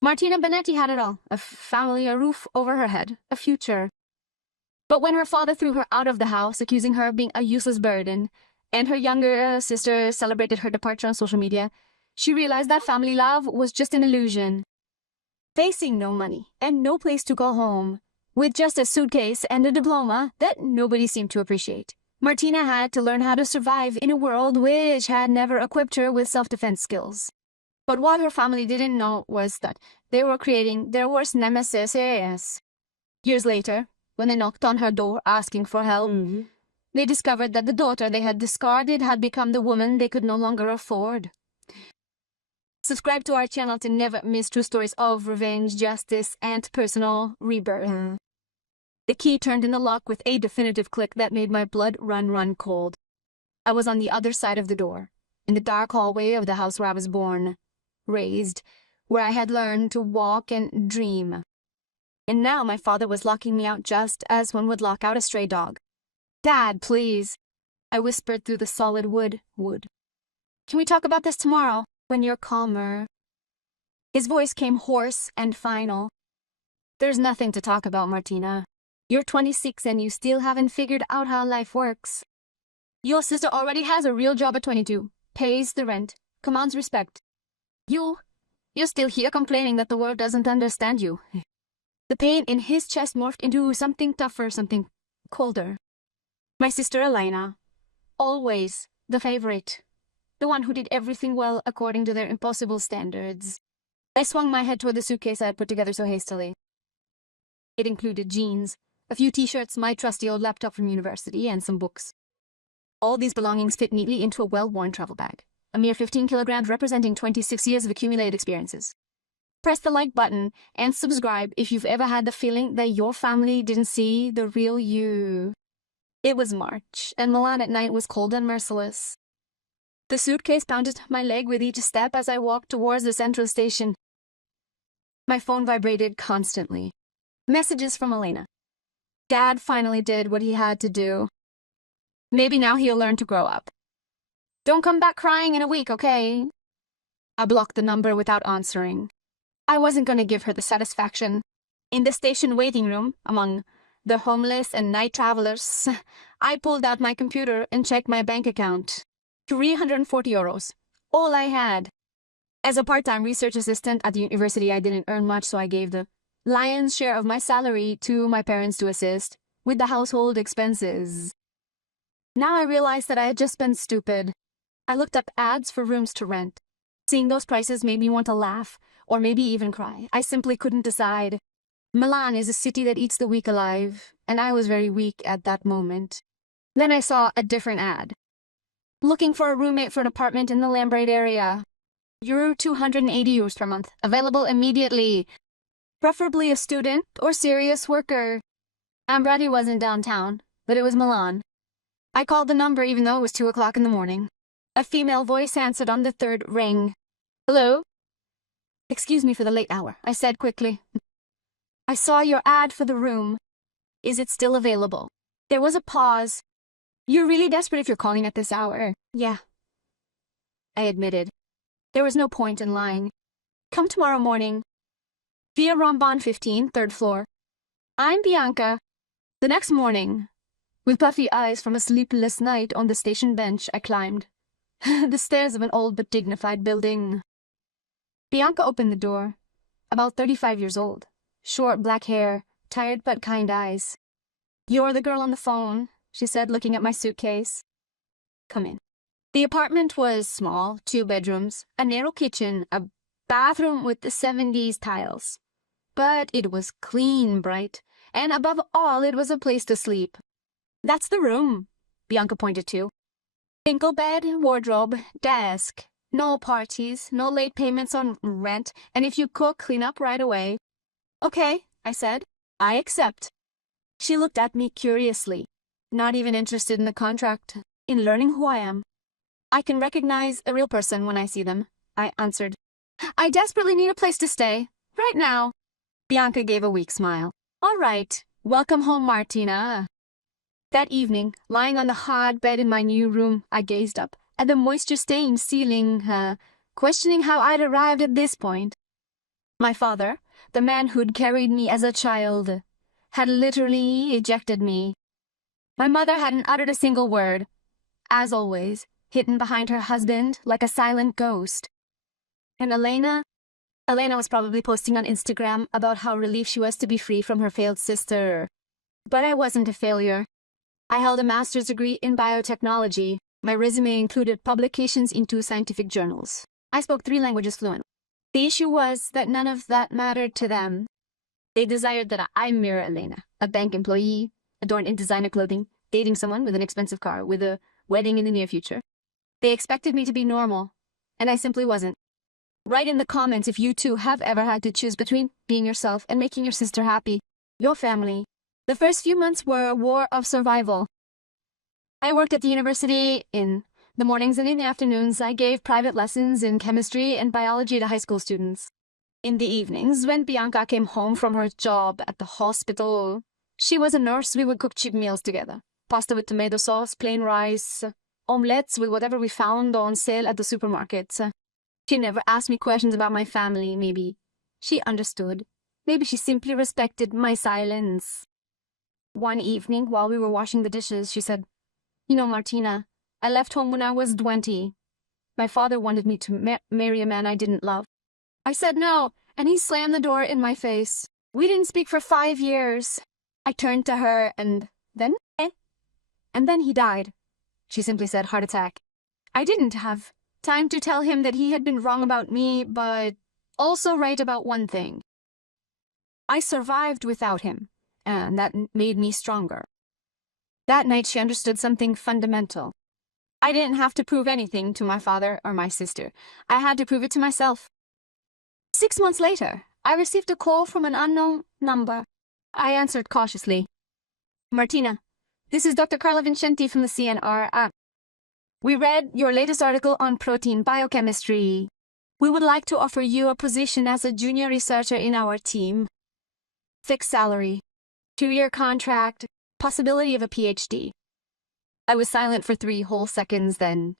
Martina Benetti had it all: a family, a roof over her head, a future. But when her father threw her out of the house, accusing her of being a useless burden, and her younger sister celebrated her departure on social media, she realized that family love was just an illusion. Facing no money and no place to call home, with just a suitcase and a diploma that nobody seemed to appreciate, Martina had to learn how to survive in a world which had never equipped her with self-defense skills. But what her family didn't know was that they were creating their worst nemesis. Years later, when they knocked on her door asking for help, they discovered that the daughter they had discarded had become the woman they could no longer afford. Subscribe to our channel to never miss true stories of revenge, justice, and personal rebirth. The key turned in the lock with a definitive click that made my blood run cold. I was on the other side of the door, in the dark hallway of the house where I was born, raised, where I had learned to walk and dream. And now my father was locking me out just as one would lock out a stray dog. "Dad, please," I whispered through the solid wood. "Can we talk about this tomorrow, when you're calmer?" His voice came hoarse and final. "There's nothing to talk about, Martina. You're 26 and you still haven't figured out how life works. Your sister already has a real job at 22, pays the rent, commands respect. You're still here complaining that the world doesn't understand you." The pain in his chest morphed into something tougher, something colder. My sister Elena, always the favorite, the one who did everything well according to their impossible standards. I swung my head toward the suitcase I had put together so hastily. It included jeans, a few t-shirts, my trusty old laptop from university, and some books. All these belongings fit neatly into a well-worn travel bag, a mere 15 kilograms representing 26 years of accumulated experiences. Press the like button and subscribe if you've ever had the feeling that your family didn't see the real you. It was March, and Milan at night was cold and merciless. The suitcase pounded my leg with each step as I walked towards the central station. My phone vibrated constantly. Messages from Elena. Dad finally did what he had to do. Maybe now he'll learn to grow up. Don't come back crying in a week, okay? I blocked the number without answering. I wasn't going to give her the satisfaction. In the station waiting room, among the homeless and night travelers, I pulled out my computer and checked my bank account. 340 euros. All I had. As a part-time research assistant at the university, I didn't earn much, so I gave the lion's share of my salary to my parents to assist with the household expenses. Now I realized that I had just been stupid. I looked up ads for rooms to rent. Seeing those prices made me want to laugh, or maybe even cry. I simply couldn't decide. Milan is a city that eats the weak alive, and I was very weak at that moment. Then I saw a different ad. Looking for a roommate for an apartment in the Lambrate area. Euro 280 euros per month. Available immediately. Preferably a student or serious worker. Ambrati wasn't downtown, but it was Milan. I called the number even though it was 2 o'clock in the morning. A female voice answered on the third ring. "Hello?" "Excuse me for the late hour," I said quickly. "I saw your ad for the room. Is it still available?" There was a pause. "You're really desperate if you're calling at this hour." "Yeah," I admitted. There was no point in lying. "Come tomorrow morning. Via Ramban 15, third floor. I'm Bianca." The next morning, with puffy eyes from a sleepless night on the station bench, I climbed the stairs of an old but dignified building. Bianca opened the door, about 35 years old, short black hair, tired but kind eyes. "You're the girl on the phone," she said, looking at my suitcase. "Come in." The apartment was small, 2 bedrooms, a narrow kitchen, a bathroom with the 70s tiles. But it was clean, bright, and above all, it was a place to sleep. "That's the room," Bianca pointed to. "Single bed, wardrobe, desk. No parties, no late payments on rent, and if you cook, clean up right away." "Okay," I said. "I accept." She looked at me curiously, not even interested in the contract, in learning who I am. "I can recognize a real person when I see them," I answered. "I desperately need a place to stay, right now." Bianca gave a weak smile. "All right, welcome home, Martina." That evening, lying on the hard bed in my new room, I gazed up at the moisture-stained ceiling, questioning how I'd arrived at this point. My father, the man who'd carried me as a child, had literally ejected me. My mother hadn't uttered a single word, as always, hidden behind her husband like a silent ghost. And Elena was probably posting on Instagram about how relieved she was to be free from her failed sister. But I wasn't a failure. I held a master's degree in biotechnology. My resume included publications in 2 scientific journals. I spoke 3 languages fluently. The issue was that none of that mattered to them. They desired that I mirror Elena, a bank employee, adorned in designer clothing, dating someone with an expensive car, with a wedding in the near future. They expected me to be normal, and I simply wasn't. Write in the comments if you too have ever had to choose between being yourself and making your sister happy, your family. The first few months were a war of survival. I worked at the university. In the mornings and in the afternoons, I gave private lessons in chemistry and biology to high school students. In the evenings, when Bianca came home from her job at the hospital, she was a nurse, we would cook cheap meals together. Pasta with tomato sauce, plain rice, omelettes with whatever we found on sale at the supermarket. She never asked me questions about my family. Maybe she understood. Maybe she simply respected my silence. One evening, while we were washing the dishes, she said, "You know, Martina, I left home when I was 20. My father wanted me to marry a man I didn't love. I said no, and he slammed the door in my face. We didn't speak for 5 years. I turned to her, and then he died." She simply said, "Heart attack." I didn't have time to tell him that he had been wrong about me, but also right about one thing. I survived without him, and that made me stronger. That night she understood something fundamental. I didn't have to prove anything to my father or my sister. I had to prove it to myself. 6 months later, I received a call from an unknown number. I answered cautiously. "Martina, this is Dr. Carla Vincenti from the CNR. We read your latest article on protein biochemistry. We would like to offer you a position as a junior researcher in our team. Fixed salary, 2-year contract, possibility of a PhD." I was silent for 3 whole seconds, then,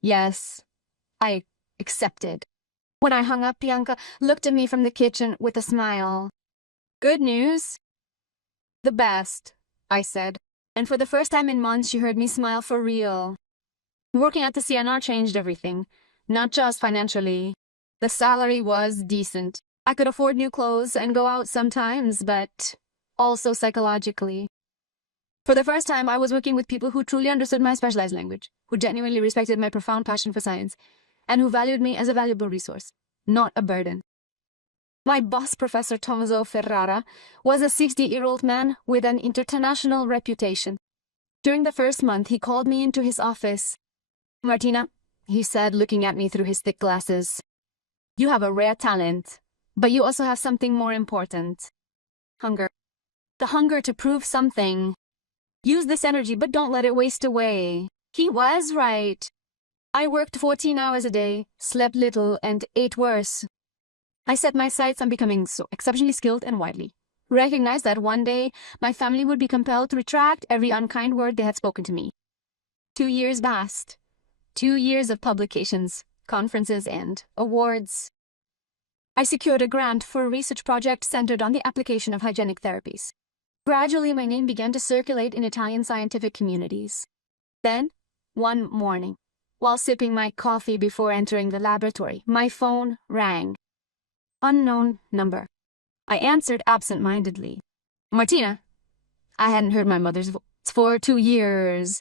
yes, I accepted. When I hung up, Bianca looked at me from the kitchen with a smile. "Good news?" "The best," I said, and for the first time in months she heard me smile for real. Working at the CNR changed everything, not just financially. The salary was decent. I could afford new clothes and go out sometimes, but also psychologically. For the first time, I was working with people who truly understood my specialized language, who genuinely respected my profound passion for science, and who valued me as a valuable resource, not a burden. My boss, Professor Tommaso Ferrara, was a 60-year-old man with an international reputation. During the first month, he called me into his office. "Martina," he said, looking at me through his thick glasses, "you have a rare talent, but you also have something more important. Hunger. The hunger to prove something. Use this energy, but don't let it waste away." He was right. I worked 14 hours a day, slept little, and ate worse. I set my sights on becoming so exceptionally skilled and widely. Recognized that one day my family would be compelled to retract every unkind word they had spoken to me. 2 years passed. 2 years of publications, conferences, and awards. I secured a grant for a research project centered on the application of hygienic therapies. Gradually, my name began to circulate in Italian scientific communities. Then, one morning, while sipping my coffee before entering the laboratory, my phone rang. Unknown number. I answered absent-mindedly. "Martina." I hadn't heard my mother's voice for 2 years.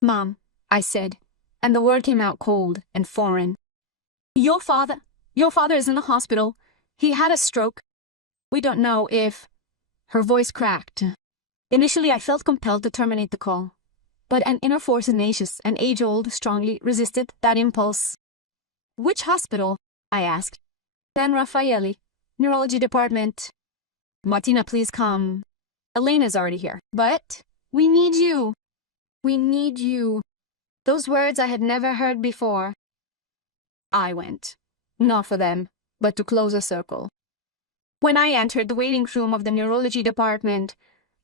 "Mom," I said, and the word came out cold and foreign. Your father is in the hospital. He had a stroke. We don't know if..." Her voice cracked. Initially, I felt compelled to terminate the call, but an inner force, tenacious and age-old, strongly resisted that impulse. "Which hospital?" I asked. "San Raffaele, neurology department." "Martina, please come. Elena's already here. But we need you. We need you." Those words I had never heard before. I went. Not for them, but to close a circle. When I entered the waiting room of the neurology department,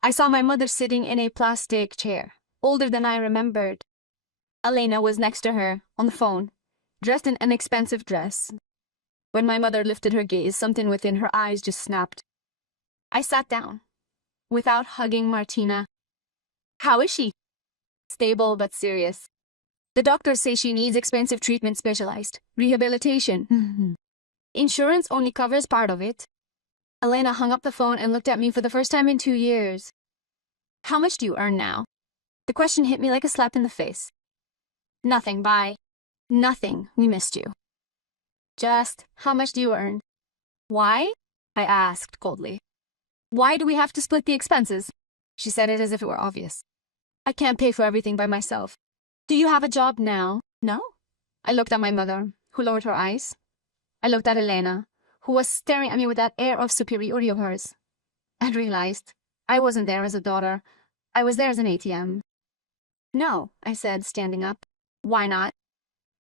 I saw my mother sitting in a plastic chair, older than I remembered. Elena was next to her, on the phone, dressed in an expensive dress. When my mother lifted her gaze, something within her eyes just snapped. I sat down, without hugging Martina. How is she? Stable but serious. The doctors say she needs expensive treatment, specialized rehabilitation. Insurance only covers part of it. Elena hung up the phone and looked at me for the first time in 2 years. How much do you earn now? The question hit me like a slap in the face. Nothing, bye. Nothing, we missed you. Just, how much do you earn? Why? I asked coldly. Why do we have to split the expenses? She said it as if it were obvious. I can't pay for everything by myself. Do you have a job now? No? I looked at my mother, who lowered her eyes. I looked at Elena, who was staring at me with that air of superiority of hers. I realized I wasn't there as a daughter. I was there as an ATM. No, I said, standing up. Why not?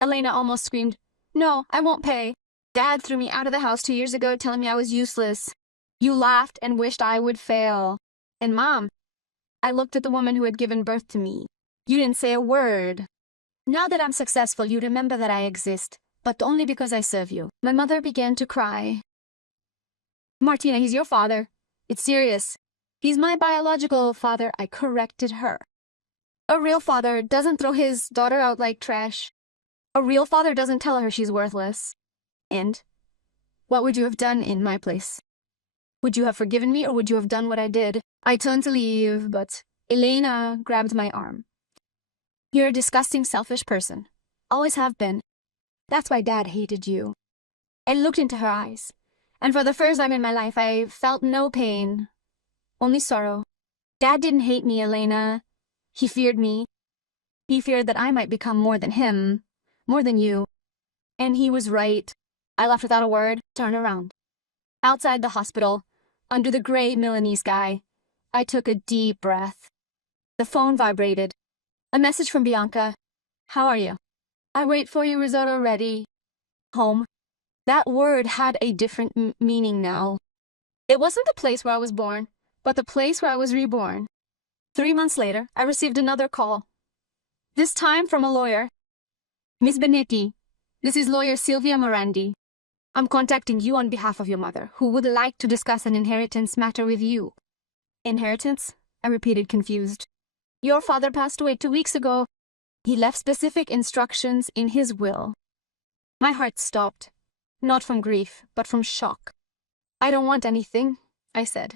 Elena almost screamed, No, I won't pay. Dad threw me out of the house 2 years ago, telling me I was useless. You laughed and wished I would fail. And Mom, I looked at the woman who had given birth to me. You didn't say a word. Now that I'm successful, you remember that I exist, but only because I serve you. My mother began to cry. Martina, he's your father. It's serious. He's my biological father, I corrected her. A real father doesn't throw his daughter out like trash. A real father doesn't tell her she's worthless. And what would you have done in my place? Would you have forgiven me, or would you have done what I did? I turned to leave, but Elena grabbed my arm. You're a disgusting, selfish person. Always have been. That's why Dad hated you. I looked into her eyes, and for the first time in my life, I felt no pain, only sorrow. Dad didn't hate me, Elena. He feared me. He feared that I might become more than him, more than you. And he was right. I left without a word, turned around. Outside the hospital, under the gray Milanese sky, I took a deep breath. The phone vibrated. A message from Bianca. How are you? I wait for you, risotto ready. Home. That word had a different meaning now. It wasn't the place where I was born, but the place where I was reborn. 3 months later, I received another call. This time from a lawyer. Miss Benetti, this is lawyer Silvia Morandi. I'm contacting you on behalf of your mother, who would like to discuss an inheritance matter with you. Inheritance? I repeated, confused. Your father passed away 2 weeks ago. He left specific instructions in his will. My heart stopped, not from grief, but from shock. I don't want anything, I said.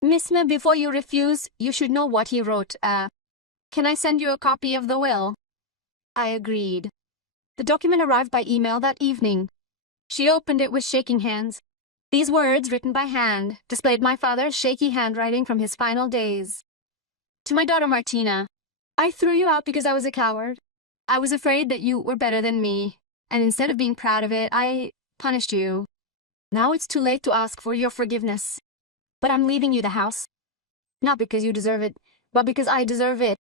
Miss Me, before you refuse, you should know what he wrote. Can I send you a copy of the will? I agreed. The document arrived by email that evening. She opened it with shaking hands. These words, written by hand, displayed my father's shaky handwriting from his final days. To my daughter Martina, I threw you out because I was a coward. I was afraid that you were better than me, and instead of being proud of it, I punished you. Now it's too late to ask for your forgiveness. But I'm leaving you the house. Not because you deserve it, but because I deserve it.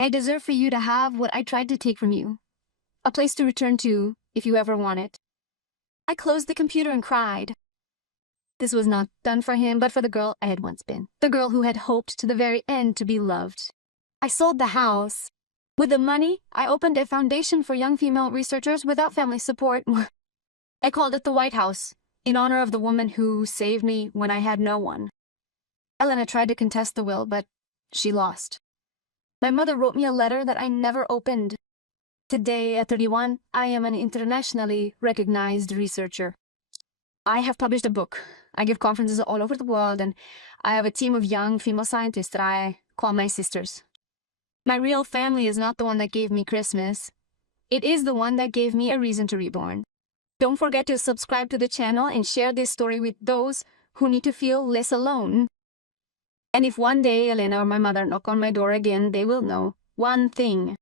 I deserve for you to have what I tried to take from you. A place to return to, if you ever want it. I closed the computer and cried. This was not done for him, but for the girl I had once been. The girl who had hoped to the very end to be loved. I sold the house. With the money, I opened a foundation for young female researchers without family support. I called it the White House, in honor of the woman who saved me when I had no one. Elena tried to contest the will, but she lost. My mother wrote me a letter that I never opened. Today, at 31, I am an internationally recognized researcher. I have published a book. I give conferences all over the world, and I have a team of young female scientists that I call my sisters. My real family is not the one that gave me Christmas. It is the one that gave me a reason to reborn. Don't forget to subscribe to the channel and share this story with those who need to feel less alone. And if one day Elena or my mother knock on my door again, they will know one thing.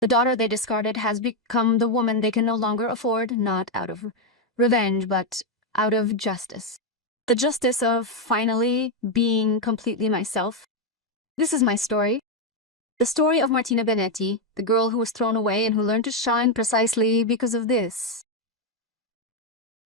The daughter they discarded has become the woman they can no longer afford, not out of revenge, but out of justice. The justice of finally being completely myself. This is my story. The story of Martina Benetti, the girl who was thrown away and who learned to shine precisely because of this.